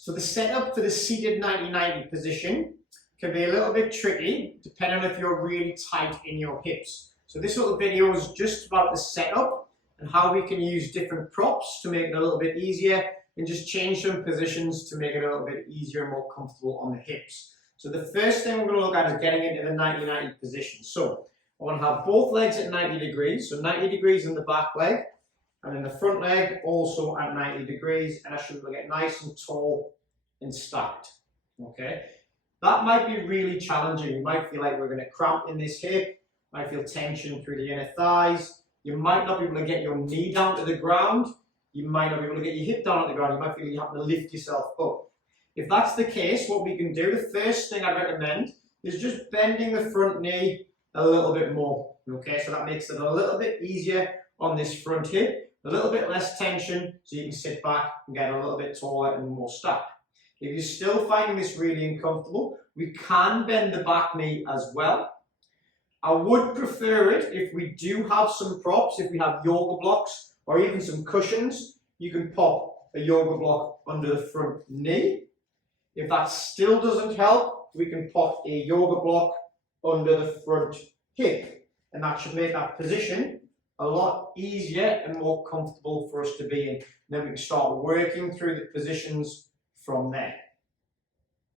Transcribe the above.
So the setup for the seated 90-90 position can be a little bit tricky depending on if you're really tight in your hips. So this little video is just about the setup and how we can use different props to make it a little bit easier and just change some positions to make it a little bit easier and more comfortable on the hips. So the first thing we're going to look at is getting into the 90-90 position. So I want to have both legs at 90 degrees, so 90 degrees in the back leg, and then the front leg also at 90 degrees, and I should get nice and tall and stacked. Okay, that might be really challenging. You might feel like we're going to cramp in this hip, might feel tension through the inner thighs. You might not be able to get your knee down to the ground. You might not be able to get your hip down on the ground. You might feel you have to lift yourself up. If that's the case, what we can do, the first thing I'd recommend is just bending the front knee a little bit more. Okay, so that makes it a little bit easier on this front hip, a little bit less tension, so you can sit back and get a little bit taller and more stacked. If you're still finding this really uncomfortable, we can bend the back knee as well. I would prefer it if we do have some props, if we have yoga blocks or even some cushions, you can pop a yoga block under the front knee. If that still doesn't help, we can pop a yoga block under the front hip, and that should make that position a lot easier and more comfortable for us to be in. And then we can start working through the positions from there.